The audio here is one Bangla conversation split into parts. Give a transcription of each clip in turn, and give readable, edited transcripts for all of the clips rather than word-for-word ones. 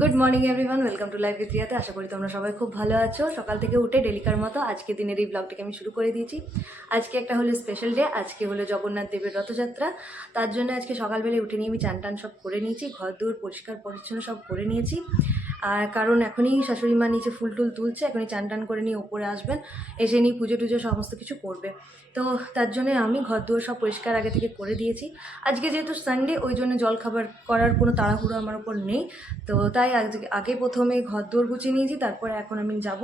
Good morning everyone, welcome to live with রিয়াতে। আশা করি তোমরা সবাই খুব ভালো আছো। সকাল থেকে উঠে ডেলিকার মতো আজকে দিনের এই ব্লগটাকে আমি শুরু করে দিয়েছি। আজকে একটা হলো স্পেশাল ডে, আজকে হলো জগন্নাথ দেবের রথযাত্রা। তার জন্য আজকে সকালবেলায় উঠে নিয়ে আমি চান টান সব করে নিয়েছি, ঘর দৌড় পরিষ্কার পরিচ্ছন্ন সব করে নিয়েছি। আর কারণ এখনই শাশুড়ি মা নিচে ফুল টুল তুলছে, এখনই চান টান করে নিয়ে ওপরে আসবেন, এসে নিয়ে পুজো টুজো সমস্ত কিছু করবে। তো তার জন্য আমি ঘর দুয়ার সব পরিষ্কার আগে থেকে করে দিয়েছি। আজকে যেহেতু সানডে, ওই জন্য জলখাবার করার কোনো তাড়াহুড়ো আমার ওপর নেই। তো তাই আগে প্রথমে ঘর দৌড় গুছিয়ে নিয়েছি, তারপরে এখন আমি যাব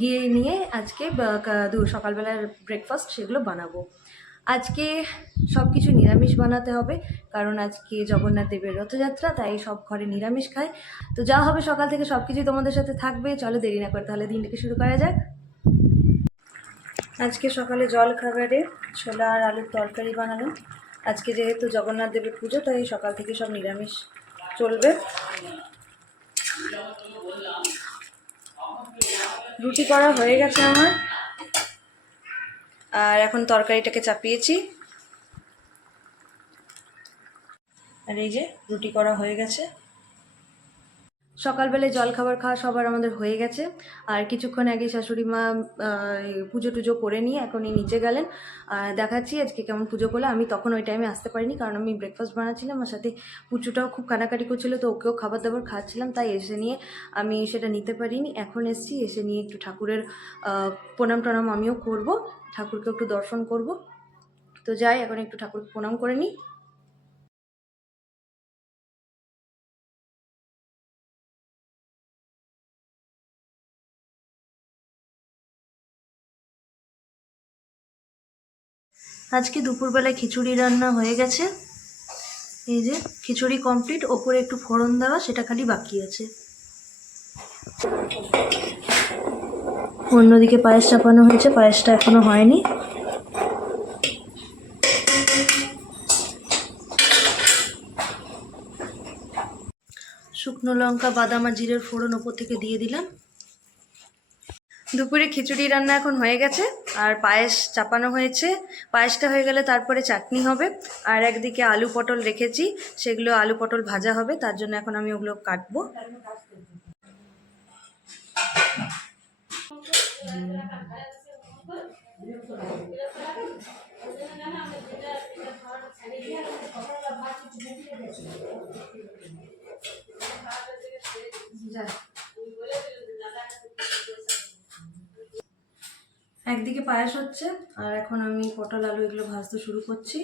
গিয়ে নিয়ে আজকে সকালবেলার ব্রেকফাস্ট সেগুলো বানাবো। আজকে সব কিছু নিরামিষ বানাতে হবে, কারণ আজকে জগন্নাথ দেবের রথযাত্রা, তাই সব ঘরে নিরামিষ খায়। তো যা হবে সকাল থেকে সব কিছুই তোমাদের সাথে থাকবে। চলো দেরি না করে তাহলে দিনটাকে শুরু করা যাক। আজকে সকালে জল খাবারে ছোলা আর আলুর তরকারি বানানো। আজকে যেহেতু জগন্নাথ দেবের পুজো, তাই সকাল থেকে সব নিরামিষ চলবে। রুটি করা হয়ে গেছে আমার, আর এখন তরকারিটাকে চাপিয়েছি। আর এই যে রুটি করা হয়ে গেছে। সকালবেলায় জলখাবার খাওয়া সবার আমাদের হয়ে গেছে। আর কিছুক্ষণ আগে শাশুড়ি মা পুজো টুজো করে নিয়ে এখনই নিচে গেলেন। দেখাচ্ছি আজকে কেমন পুজো করলো। আমি তখন ওই টাইমে আসতে পারিনি, কারণ আমি ব্রেকফাস্ট বানাচ্ছিলাম, আর সাথে পুচুটাও খুব কানাকাটি করছিলো, তো ওকেও খাবার দাবার খাওয়াচ্ছিলাম, তাই এসে নিয়ে আমি সেটা নিতে পারিনি। এখন এসেছি, এসে নিয়ে একটু ঠাকুরের প্রণাম টনাম আমিও করব, ঠাকুরকে একটু দর্শন করব। তো যাই, এখন একটু ঠাকুরকে প্রণাম করে নিই। আজকে দুপুরবেলায় খিচুড়ি রান্না হয়ে গেছে। এই যে খিচুড়ি কমপ্লিট, ওপরে একটু ফোড়ন দেওয়া, সেটা খালি বাকি আছে। অন্যদিকে পায়েস চাপানো হয়েছে, পায়েসটা এখনো হয়নি। শুকনো লঙ্কা, বাদাম আর জিরের ফোড়ন ওপর থেকে দিয়ে দিলাম। দুপুরে খিচুড়ি রান্না এখন হয়ে গেছে, আর পায়েস চাপানো হয়েছে। পায়েসটা হয়ে গেলে তারপরে চাটনি হবে। আর একদিকে আলু পটল রেখেছি, সেগুলো আলু পটল ভাজা হবে, তার জন্য এখন আমি ওগুলো কাটবো। একদিকে পায়েস হচ্ছে, আর এখন আমি পটল আলু এগুলো ভাজতে শুরু করছি।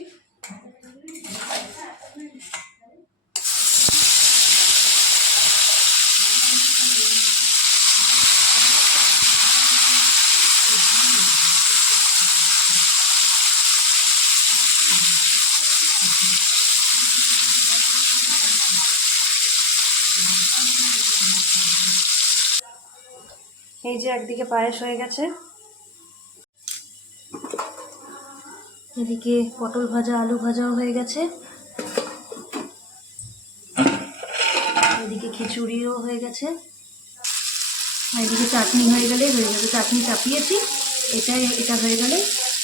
এই যে একদিকে পায়েস হয়ে গেছে, এদিকে পটল ভাজা আলু ভাজাও হয়ে গেছে, এদিকে খিচুড়িও হয়ে গেছে, এদিকে চাটনি হয়ে গেলে হয়ে যাবে। চাটনি চাপিয়েছি, এটা হয়ে গেলে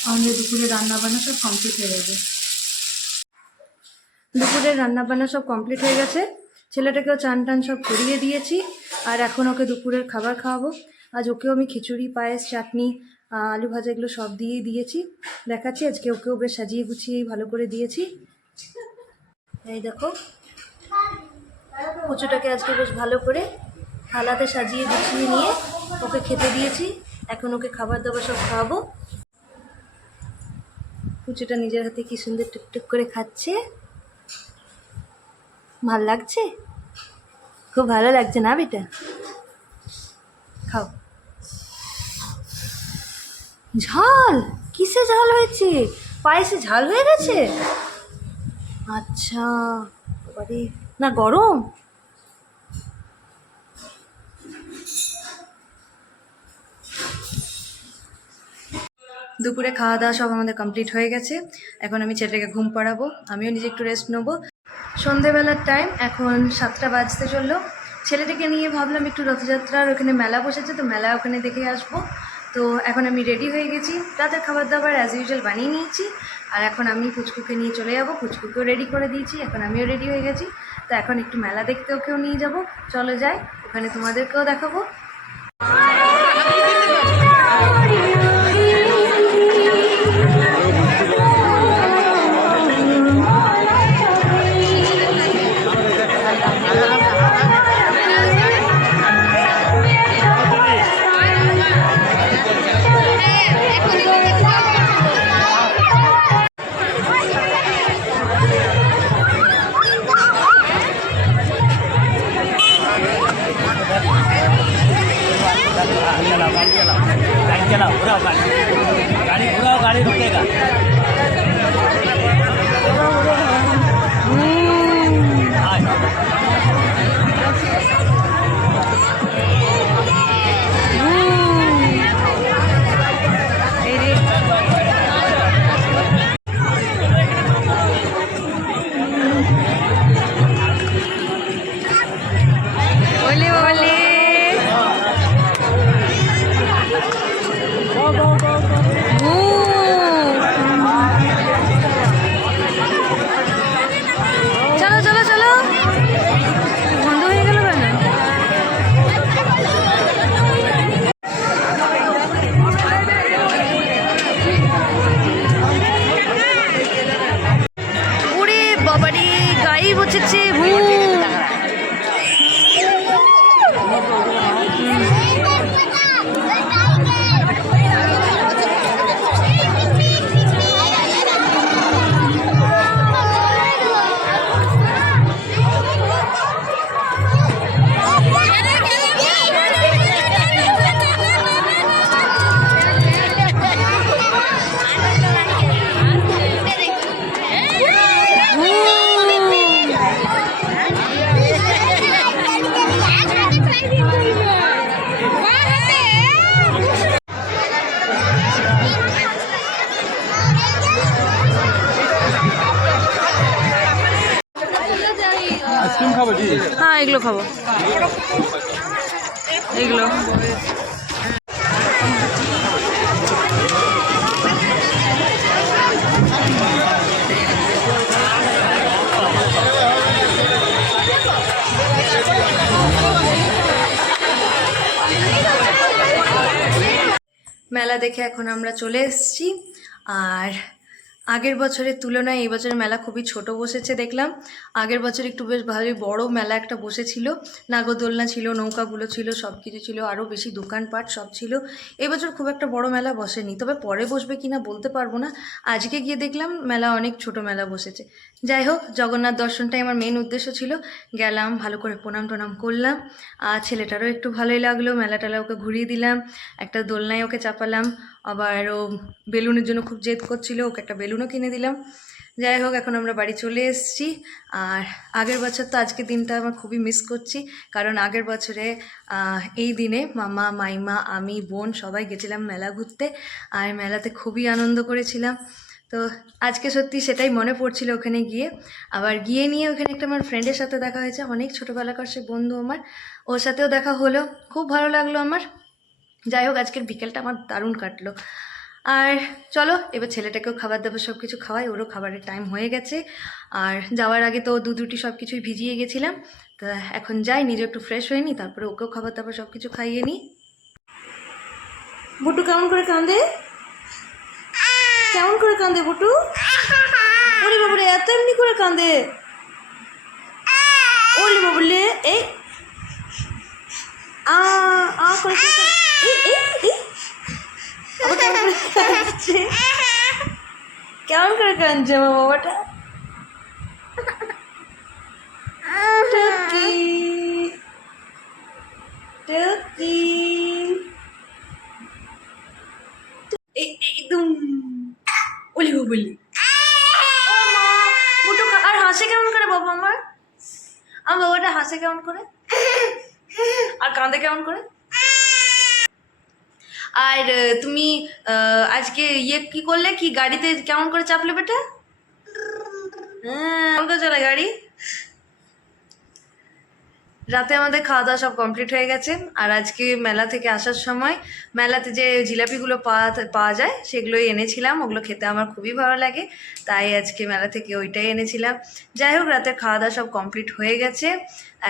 আমাদের দুপুরে রান্নাবান্না সব কমপ্লিট হয়ে যাবে। দুপুরের রান্নাবান্না সব কমপ্লিট হয়ে গেছে, ছেলেটাকেও চান টান সব করিয়ে দিয়েছি। আর এখন ওকে দুপুরের খাবার খাওয়াবো। আজ ওকেও আমি খিচুড়ি, পায়েস, চাটনি, আলু ভাজা এগুলো সব দিয়েই দিয়েছি। দেখাচ্ছি, আজকে ওকেও বেশ সাজিয়ে গুছিয়েই ভালো করে দিয়েছি। এই দেখো, কচুটাকে আজকে বেশ ভালো করে থালাতে সাজিয়ে গুছিয়ে নিয়ে ওকে খেতে দিয়েছি। এখন ওকে খাবার দাবার সব খাওয়াবো। কুচুটা নিজের হাতে কি সুন্দর টুকটুক করে খাচ্ছে, ভাল লাগছে, খুব ভালো লাগছে না বেটা? খাও। ঝাল? কিসে ঝাল হয়েছে? পায়েসে ঝাল হয়ে গেছে? আচ্ছা, বাড়ি না গরম? দুপুরে খাওয়া দাওয়া সব আমাদের কমপ্লিট হয়ে গেছে। এখন আমি ছেলেটাকে ঘুম পাড়াবো, আমিও নিজে একটু রেস্ট নেবো। সন্ধেবেলার টাইম, এখন 7টা বাজতে চললো। ছেলেটাকে নিয়ে ভাবলাম একটু রথযাত্রার ওখানে মেলা বসেছে, তো মেলা ওখানে দেখে আসবো। তো এখন আমি রেডি হয়ে গেছি, রাতের খাবার দাবার অ্যাজ ইউজুয়াল বানিয়ে নিয়েছি। আর এখন আমি পুচকুকে নিয়ে চলে যাব, পুচকুকেও রেডি করে দিয়েছি, এখন আমিও রেডি হয়ে গেছি। তো এখন একটু মেলা দেখতে ওকেও নিয়ে যাব, চলো যাই, ওখানে তোমাদেরকেও দেখাবো। गाड़ी घुराओ, गाड़ी रुकेगा। চলো চলো চলো, বন্ধ হয়ে গেল কেন? ওরে বাবারে, গাই বসেছে आइसक्रीम खाबो जी? হ্যাঁ এগুলো খাবো, এগুলো। মেলা দেখে এখন আমরা চলে এসেছি। আর আগের বছরের তুলনায় এই বছরের মেলা খুবই ছোট বসেছে দেখলাম। আগের বছর একটু বেশ ভালোই বড় মেলা একটা বসেছিল, নাগরদোলনা ছিল, নৌকাগুলো ছিল, সব কিছু ছিল, আরও বেশি দোকানপাট সব ছিল। এবছর খুব একটা বড় মেলা বসেনি, তবে পরে বসবে কিনা বলতে পারবো না। আজকে গিয়ে দেখলাম মেলা অনেক ছোট মেলা বসেছে। যাই হোক, জগন্নাথ দর্শনটাই আমার মেন উদ্দেশ্য ছিল। গেলাম, ভালো করে প্রণাম টনাম করলাম, আর ছেলেটারও একটু ভালোই লাগলো। মেলা টেলা ওকে ঘুরিয়ে দিলাম, একটা দোলনায় ওকে চাপালাম, আবার ও বেলুনের জন্য খুব জেদ করছিল, ওকে একটা বেলুনও কিনে দিলাম। যাই হোক, এখন আমরা বাড়ি চলে এসেছি। আর আগের বছর তো আজকের দিনটা আমার খুবই মিস করছি, কারণ আগের বছরে এই দিনে মামা মাইমা আমি বোন সবাই গেছিলাম মেলা ঘুরতে, আর মেলাতে খুবই আনন্দ করেছিলাম। তো আজকে সত্যি সেটাই মনে পড়ছিল ওখানে গিয়ে। আবার গিয়ে নিয়ে ওখানে একটা আমার ফ্রেন্ডের সাথে দেখা হয়েছে, অনেক ছোটোবেলাকার সে বন্ধু আমার, ওর সাথেও দেখা হলো, খুব ভালো লাগলো আমার। যাই হোক, আজকের বিকেলটা আমার দারুণ কাটলো। আর চলো এবার ছেলেটাকেও খাবার দাবার সব কিছু খাওয়াই, ওরও খাবারের টাইম হয়ে গেছে। আর যাওয়ার আগে তো দুধ রুটি সব কিছুই ভিজিয়ে গেছিলাম, তো এখন যাই, নিজে একটু ফ্রেশ হয়ে নিই, তারপরে ওকেও খাবার দাবার সব কিছু খাইয়ে নিই। বুটু কেমন করে কাঁদে, কেমন করে কাঁদে বুটু? ওরে বাবুরে, এত এমনি করে কাঁদে? ওরে বাবুলে, এই করে কেমন করে কাঁদছে আমার বাবাটা? টুকি টুকি একদম বলি বলি। মুটু আর হাসে কেমন করে বাবা আমার বাবাটা হাসে কেমন করে, আর কাঁদে কেমন করে? আর তুমি আজকে কি করলে, কি গাড়িতে কেমন করে চাপলে বেটা? হ্যাঁ, কেমন করে চলে গাড়ি? রাতে আমাদের খাওয়া দাওয়া সব কমপ্লিট হয়ে গেছে। আর আজকে মেলা থেকে আসার সময় মেলাতে যে জিলাপিগুলো পাওয়া যায় সেগুলোই এনেছিলাম। ওগুলো খেতে আমার খুবই ভালো লাগে, তাই আজকে মেলা থেকে ওইটাই এনেছিলাম। যাই হোক, রাতের খাওয়া দাওয়া সব কমপ্লিট হয়ে গেছে।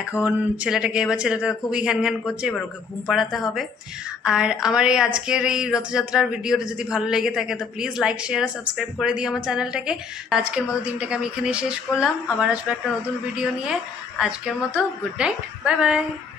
এখন ছেলেটা খুবই ঘ্যান ঘ্যান করছে, এবার ওকে ঘুম পাড়াতে হবে। আর আমার এই আজকের এই রথযাত্রার ভিডিওটা যদি ভালো লেগে থাকে তো প্লিজ লাইক শেয়ার আর সাবস্ক্রাইব করে দিই আমার চ্যানেলটাকে। আজকের মতো দিনটাকে আমি এখানেই শেষ করলাম, আবার আসবো একটা নতুন ভিডিও নিয়ে। আজকের মতো গুড নাইট, বাই বাই।